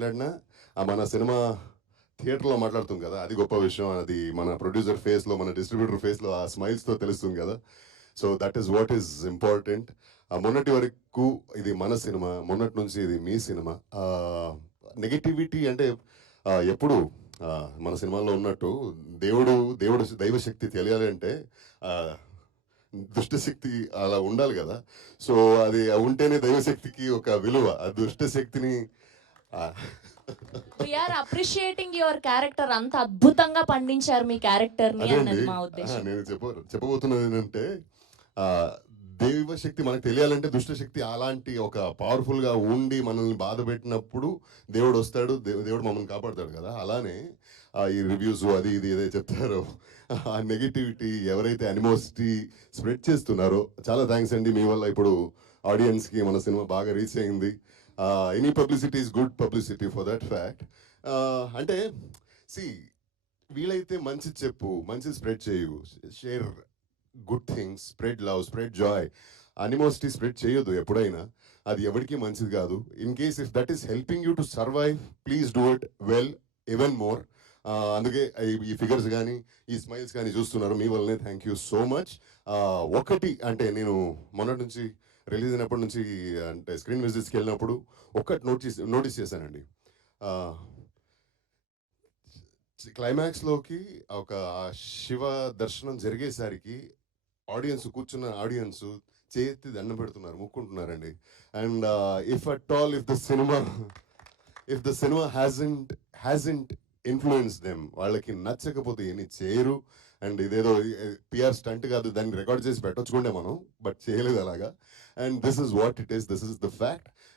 మాట్లాడినా మన సినిమా థియేటర్లో మాట్లాడుతుంది కదా, అది గొప్ప విషయం. అది మన ప్రొడ్యూసర్ ఫేస్లో, మన డిస్ట్రిబ్యూటర్ ఫేస్లో ఆ స్మైల్స్తో తెలుస్తుంది కదా. So that is what is important. మొన్నటి వరకు ఇది మన సినిమా, మొన్నటి నుంచి ఇది మీ సినిమా. నెగిటివిటీ అంటే ఎప్పుడు మన సినిమాలో ఉన్నట్టు దేవుడు దేవుడు దైవశక్తి తెలియాలి అంటే దుష్టశక్తి అలా ఉండాలి కదా. సో అది ఉంటేనే దైవశక్తికి ఒక విలువ. ఆ దుష్టశక్తిని వీఆర్ అప్రిషియేటింగ్ యువర్ క్యారెక్టర్. అంత అద్భుతంగా పండించారు మీ క్యారెక్టర్ ని అన్నది మా ఉద్దేశం. నేను చెప్పబోతున్నది ఏంటంటే దైవశక్తి మనకు తెలియాలంటే దుష్టశక్తి అలాంటి ఒక పవర్ఫుల్ గా ఉండి మనల్ని బాధ పెట్టినప్పుడు దేవుడు వస్తాడు, దేవుడు మమ్మల్ని కాపాడతాడు కదా. అలానే ఈ రివ్యూస్ అది ఇది ఏదైతే చెప్తారో ఆ నెగిటివిటీ ఎవరైతే అనిమోసిటీ స్ప్రెడ్ చేస్తున్నారో చాలా థ్యాంక్స్ అండి. మీ వల్ల ఇప్పుడు ఆడియన్స్కి మన సినిమా బాగా రీచ్ అయింది. Any publicity is good publicity for that fact. అంటే సి వీలైతే మంచి చెప్పు, మంచి స్ప్రెడ్ చేయు, share good things, spread love, spread joy. Animosity spread చేయొద్దు ఎప్పుడైనా, అది ఎవరికి మంచిది కాదు. In case if that is helping you to survive, please do it well, even more. అందుకే ఈ ఫిగర్స్ కానీ ఈ స్మైల్స్ కానీ చూస్తున్నారు మీ వల్లనే. Thank you so much. ఒకటి అంటే నేను మొన్నటి నుంచి రిలీజ్ అయినప్పటి నుంచి అంటే స్క్రీన్ విజిట్స్కి వెళ్ళినప్పుడు ఒక్కటి నోటీస్ చేశానండి. క్లైమాక్స్లోకి ఒక శివ దర్శనం జరిగేసరికి కూర్చున్న ఆడియన్స్ చేతి దండం పెడుతున్నారు, ముక్కుంటున్నారండి. And if the cinema hasn't influence them, వాళ్ళకి నచ్చకపోతే ఏమి చేయరు. అండ్ ఇదేదో పిఆర్ స్టంట్ కాదు, దాన్ని రికార్డ్ చేసి పెట్టొచ్చుకుంటే మనం, బట్ చేయలేదు అలాగా. And this is what it is, this is the fact.